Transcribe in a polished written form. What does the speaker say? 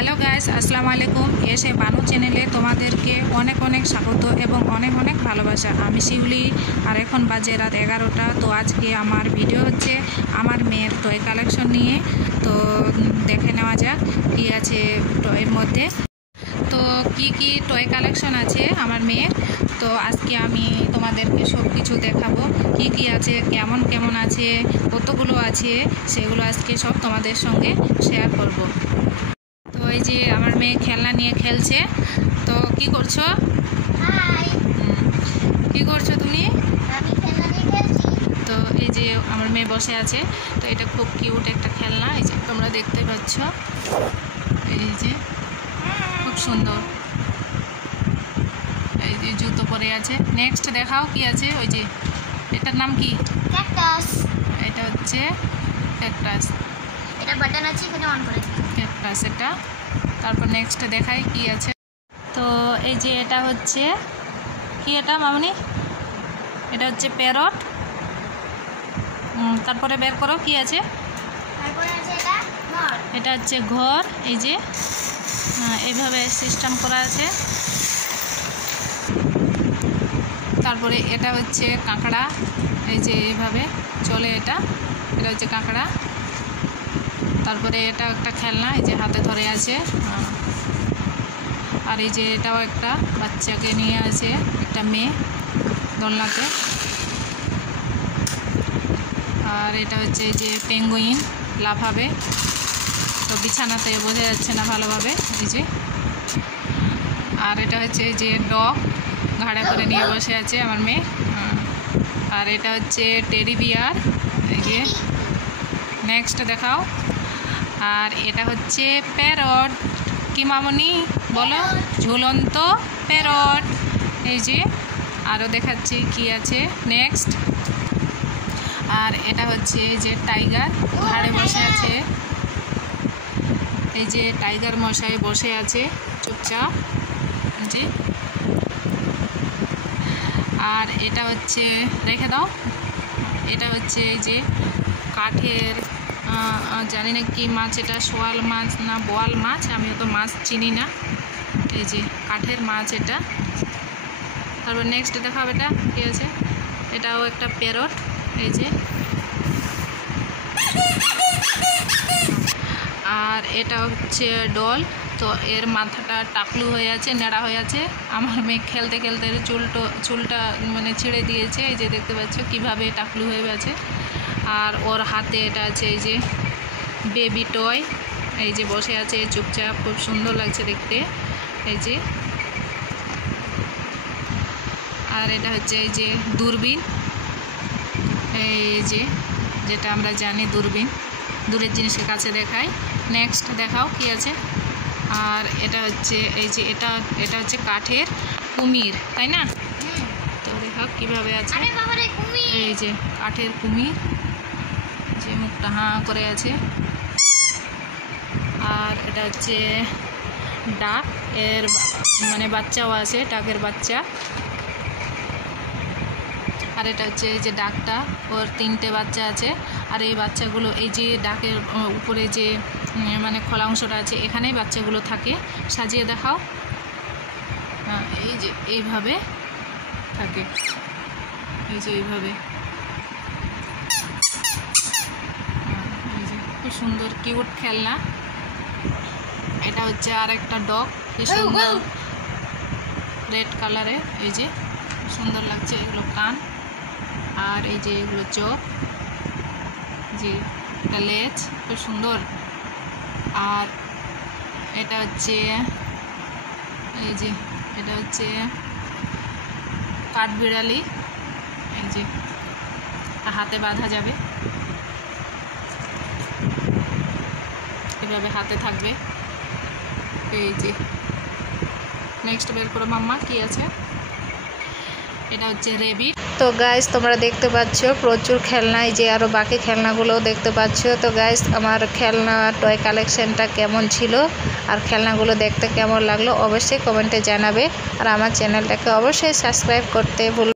Hello guys, আসসালামু আলাইকুম। এসে বানু চ্যানেলে তোমাদেরকে অনেক অনেক স্বাগত এবং অনেক অনেক ভালোবাসা। আমি শিউলি, আর এখন বাজে রাত 11টা। তো আজকে আমার ভিডিও হচ্ছে আমার মেয়ের টয় কালেকশন নিয়ে। তো দেখে নেওয়া যাক কী আছে টয়ের মধ্যে। তো কি টয় কালেকশন আছে আমার মেয়ের, তো আজকে আমি তোমাদেরকে সব কিছু দেখাবো। কি আছে, কেমন কেমন আছে, কতগুলো আছে, সেগুলো আজকে সব তোমাদের সঙ্গে শেয়ার করব। তো এই যে আমার মেয়ে খেলনা নিয়ে খেলছে। তো কি করছো? কি করছো তুমি? তো এই যে আমার মেয়ে বসে আছে। তো এটা খুব কিউট একটা খেলনা, এই যে তোমরা দেখতে পাচ্ছ। এই যে খুব সুন্দর, এই যে জুতো পরে আছে। নেক্সট দেখাও কি আছে। ওই যে এটার নাম কি? ক্যাকটাস। এটা হচ্ছে ক্যাকটাস। এটা বাটন আছে, এখানে অন করে ক্যাকটাস এটা। তারপর নেক্সট দেখাই কি আছে। তো এই যে এটা হচ্ছে কি, এটা মামনি, এটা হচ্ছে প্যারট। তারপরে বের করো কি আছে। তারপরে আছে এটা ঘর। এটা হচ্ছে ঘর। এই যে এইভাবে সিস্টেম করা আছে। তারপরে এটা হচ্ছে কাঁকড়া। এই যে এইভাবে চলে এটা হচ্ছে কাঁকড়া। তারপরে এটা একটা খেলনা, এই যে হাতে ধরে আছে। আর এই যে এটাও একটা বাচ্চাকে নিয়ে আছে, একটা মেয়ে দোলনাতে। আর এটা হচ্ছে এই যে পেঙ্গুইন লাফাবে, তো বিছানাতে বোঝা যাচ্ছে না ভালোভাবে। এই যে আর এটা হচ্ছে এই যে ডগ, ঘাড়ে করে নিয়ে বসে আছে আমার মেয়ে। আর এটা হচ্ছে টেডি বিয়ার। এই যে নেক্সট দেখাও। আর এটা হচ্ছে প্যারট। কি মামনি বলো? ঝুলন্ত প্যারট। এই যে আরও দেখাচ্ছি কি আছে নেক্সট। আর এটা হচ্ছে এই যে টাইগার, ঘাড়ে বসে আছে। এই যে টাইগার মশাই বসে আছে চুপচাপ। জি। আর এটা হচ্ছে, রেখে দাও। এটা হচ্ছে এই যে কাঠের, জানি না কি মাছ এটা, শোয়াল মাছ না বোয়াল মাছ, আমি তো মাছ চিনি না। এই যে কাঠের মাছ এটা। তারপর নেক্সট দেখাবো এটা কি আছে। এটাও একটা প্যারট। এই যে আর এটা হচ্ছে ডল। তো এর মাথাটা টাকলু হয়ে আছে, নেড়া হয়ে আছে। আমার মেয়ে খেলতে খেলতে চুলটা মানে ছিঁড়ে দিয়েছে। এই যে দেখতে পাচ্ছ কিভাবে টাকলু হয়ে গেছে। আর ওর হাতে এটা আছে এই যে বেবি টয়। এই যে বসে আছে চুপচাপ, খুব সুন্দর লাগছে দেখতে। এই যে আর এটা হচ্ছে এই যে দূরবীন। এই যে যেটা আমরা জানি দূরবীন, দূরের জিনিসকে কাছে দেখায়। নেক্সট দেখাও কি আছে। আর এটা হচ্ছে এই যে এটা হচ্ছে কাঠের কুমির, তাই না? তো দেখাও কিভাবে আছে। এই যে কাঠের কুমির, যে মুখটা হাঁ করে আছে। আর এটা হচ্ছে ডাক, এর মানে বাচ্চাও আছে, ডাকের বাচ্চা। আর এটা হচ্ছে এই যে ডাকটা, ওর 3টে বাচ্চা আছে। আর এই বাচ্চাগুলো এই যে ডাকের উপরে যে মানে খোলা অংশটা আছে, এখানেই বাচ্চাগুলো থাকে। সাজিয়ে দেখাও। এই যে এইভাবে থাকে, এই যে এইভাবে। এই যে খুব সুন্দর কিউট খেলনা। এটা হচ্ছে আর একটা ডগ, কি সুন্দর রেড কালারে। এই যে সুন্দর লাগছে, এগুলো কান। আর এই যে এগুলো চোখ, জি এটা লেজ, খুব সুন্দর। আর এটা হচ্ছে এই যে এটা হচ্ছে কাঠবিড়ালি। এই যে হাতে বাঁধা যাবে, এভাবে হাতে থাকবে। এই যে নেক্সট বের করো মাম্মা কি আছে। এটা হচ্ছে রেবিট। তো গাইস তোমরা দেখতে পাচ্ছ প্রচুর খেলনা, এই যে আরও বাকি খেলনাগুলোও দেখতে পাচ্ছ। তো গাইস আমার খেলনা টয় কালেকশনটা কেমন ছিল আর খেলনাগুলো দেখতে কেমন লাগলো অবশ্যই কমেন্টে জানাবে। আর আমার চ্যানেলটাকে অবশ্যই সাবস্ক্রাইব করতে ভুল